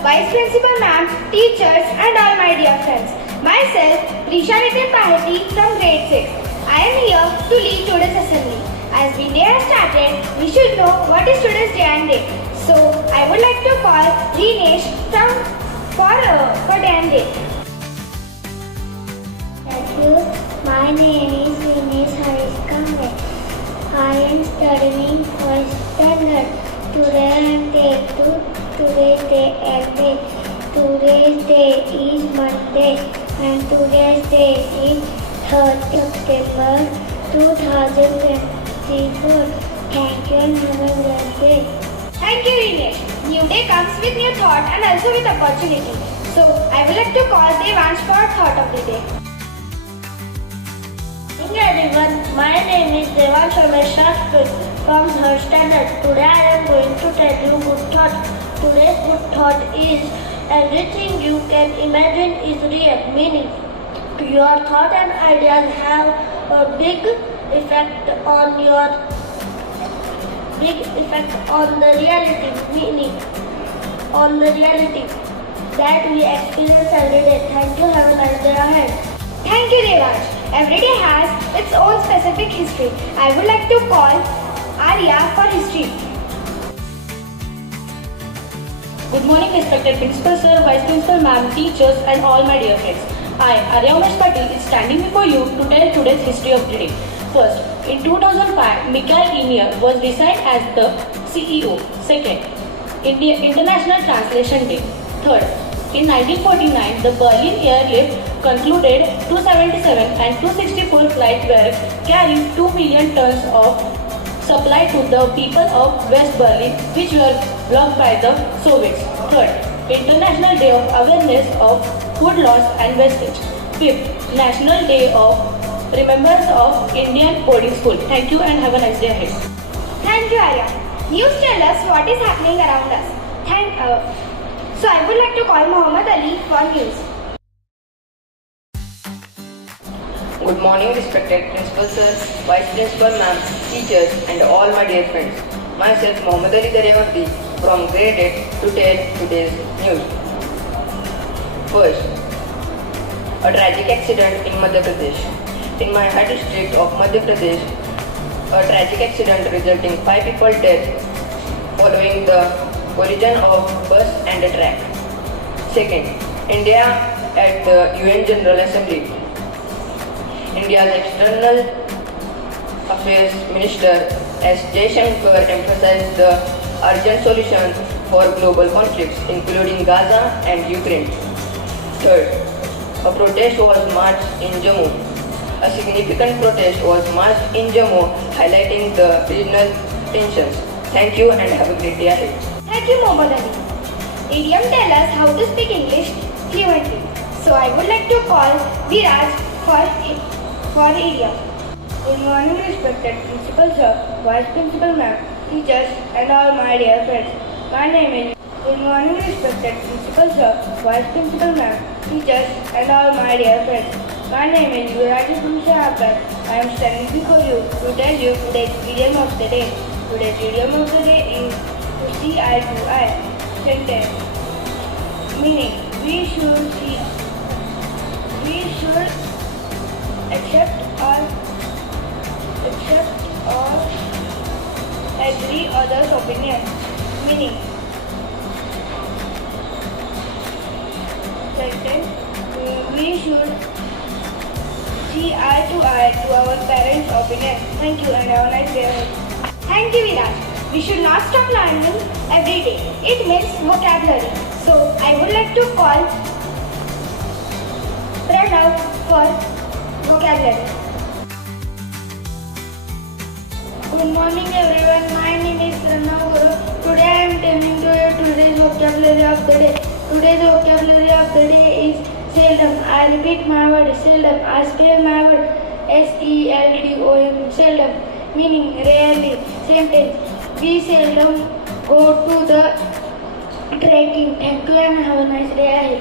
Vice Principal Ma'am, teachers and all my dear friends. Myself, Shraddha from grade 6. I am here to lead today's assembly. As we day has started, we should know what is today's day and date. So, I would like to call Dinesh for day and date. Thank you. My name is Dinesh Tambe. I am studying first standard. Today I am day to today's day and date. Today's day is Monday and today's day is 3rd September 2024. Thank you and have a great day. Thank you, Dinesh. New day comes with new thought and also with opportunity. So, I would like to call Devansh for thought of the day. Good evening everyone, my name is Devansh from 3rd standard. Today I am going to tell you good thought. Today's good thought is everything you can imagine is real, meaning your thought and ideas have a big effect on the reality, meaning on the reality that we experience every day. Thank you, have a nice day ahead. Thank you, Devansh. Every day has its own specific history. I would like to call Arya for history. Good morning, respected Principal Sir, Vice Principal Ma'am, teachers and all my dear friends. I, Arya Patil, is standing before you to tell today's history of the day. First, in 2005, Mikhail Enier was resigned as the CEO. Second, International Translation Day. Third, in 1949, the Berlin airlift concluded 277 and 264 flights were carrying 2 million tons of supply to the people of West Berlin, which were blocked by the Soviets. Third, International Day of Awareness of Food Loss and Wastage. Fifth, National Day of Remembrance of Indian Boarding School. Thank you and have a nice day ahead. Thank you, Arya. News tell us what is happening around us. So I would like to call Muhammad Ali for news. Good morning, respected Principal Sir, Vice Principal Ma'am, teachers and all my dear friends. Myself, Muhammad Ali from grade 8 to tell today's news. First, a tragic accident in Madhya Pradesh. In my home district of Madhya Pradesh, a tragic accident resulting 5 people dead following the collision of bus and a track. Second, India at the UN General Assembly. India's External Affairs Minister S. Jaishankar emphasized the urgent solution for global conflicts, including Gaza and Ukraine. Third, a protest was marched in Jammu. A significant protest was marched in Jammu, highlighting the regional tensions. Thank you and have a great day ahead. Thank you, Muhammad Ali. Idiom tell us how to speak English fluently. So I would like to call Viraj for idiom. Good morning, respected Principal Sir, Vice Principal Ma'am, teachers and all my dear friends. My name is. Good morning, respected Principal Sir, Vice Principal Ma'am, teachers and all my dear friends. My name is Viraj from Shraddha. I am standing before you to tell you today's idiom of the day. Today's idiom of the day is to see eye to eye. Sentence. Meaning, we should accept or agree others' opinion. Meaning, sentence, we should see eye to eye to our parents' opinion. Thank you and have a nice day. Thank you, Viraj. We should not stop learning every day. It means vocabulary. So I would like to call Shraddha for vocabulary. Good morning everyone, my name is Shraddha. Today I am telling to you today's vocabulary of the day. Today's vocabulary of the day is seldom. I repeat my word, seldom. I spell my word SELDOM, seldom, meaning rarely. Sentence, we seldom go to the trekking. Thank you and have a nice day ahead.